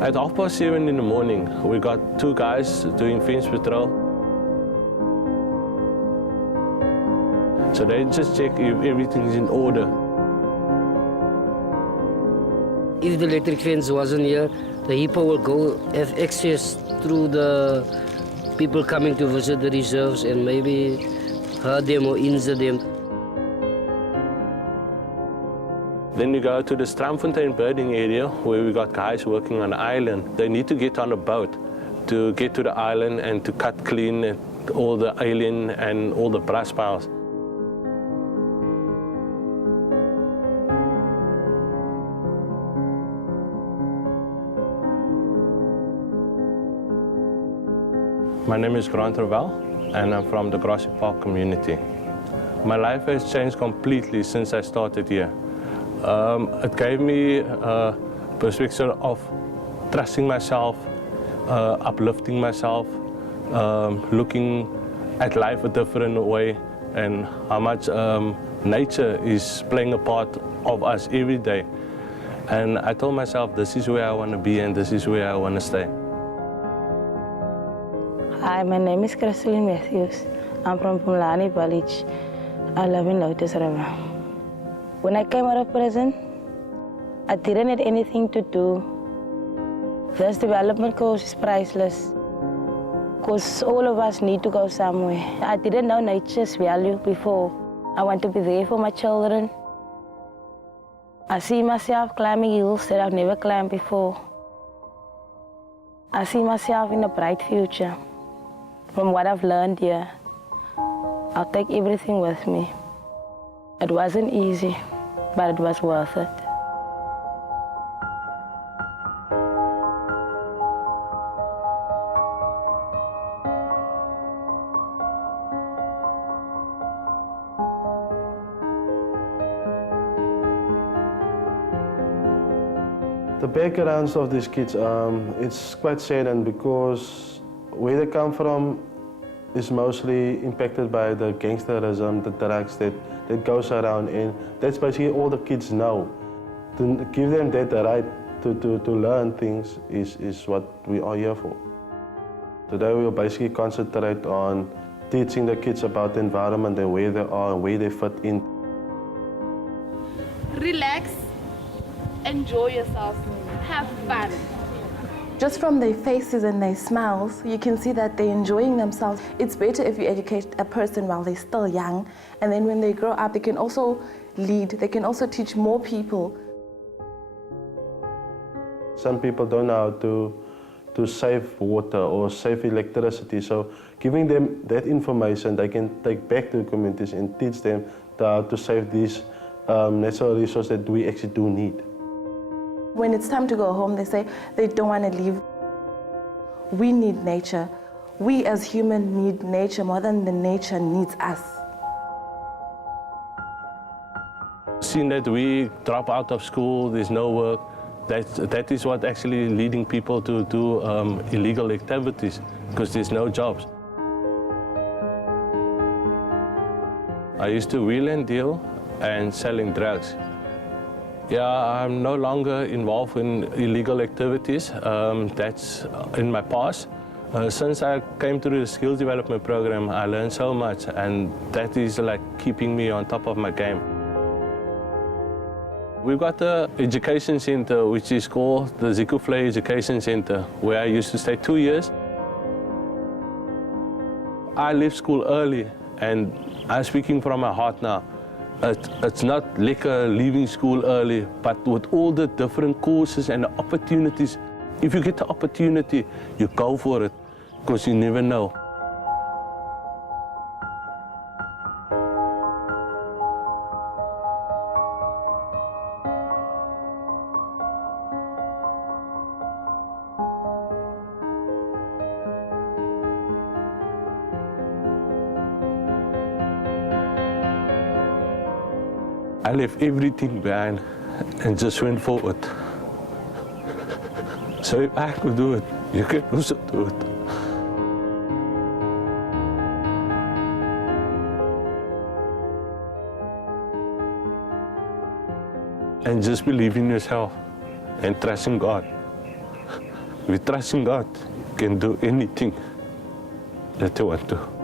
At 7:30 in the morning, we got 2 guys doing fence patrol. So they just check if everything's in order. If the electric fence wasn't here, the hippo will go have access through the people coming to visit the reserves and maybe hurt them or injure them. Then you go to the Strandfontein birding area where we got guys working on the island. They need to get on a boat to get to the island and to cut clean all the alien and all the brush piles. My name is Grant Ravel, and I'm from the Grassy Park community. My life has changed completely since I started here. It gave me a perspective of trusting myself, uplifting myself, looking at life a different way, and how much nature is playing a part of us every day. And I told myself, this is where I want to be and this is where I want to stay. Hi, my name is Christine Matthews. I'm from Pumlani Village. I live in Lotus River. When I came out of prison, I didn't have anything to do. This development course is priceless, because all of us need to go somewhere. I didn't know nature's value before. I want to be there for my children. I see myself climbing hills that I've never climbed before. I see myself in a bright future. From what I've learned here, I'll take everything with me. It wasn't easy, but it was worth it. The backgrounds of these kids, it's quite saddened because where they come from is mostly impacted by the gangsterism, the drugs that goes around, and that's basically all the kids know. To give them that right to learn things is what we are here for. Today we will basically concentrate on teaching the kids about the environment and where they are and where they fit in. Relax, enjoy yourself, have fun. Just from their faces and their smiles, you can see that they're enjoying themselves. It's better if you educate a person while they're still young, and then when they grow up, they can also lead, they can also teach more people. Some people don't know how to save water or save electricity, so giving them that information, they can take back to the communities and teach them how to save these natural resources that we actually do need. When it's time to go home, they say they don't want to leave. We need nature. We as humans need nature more than the nature needs us. Seeing that we drop out of school, there's no work, that is what actually leading people to do illegal activities, because there's no jobs. I used to wheel and deal and selling drugs. Yeah, I'm no longer involved in illegal activities. That's in my past. Since I came through the skills development program, I learned so much, and that is like keeping me on top of my game. We've got the education center, which is called the Zikufle Education Center, where I used to stay 2 years. I left school early, and I'm speaking from my heart now. It's not like leaving school early, but with all the different courses and the opportunities, if you get the opportunity, you go for it, because you never know. I left everything behind and just went forward. So if I could do it, you can also do it. And just believe in yourself and trust in God. If you trust in God, you can do anything that you want to.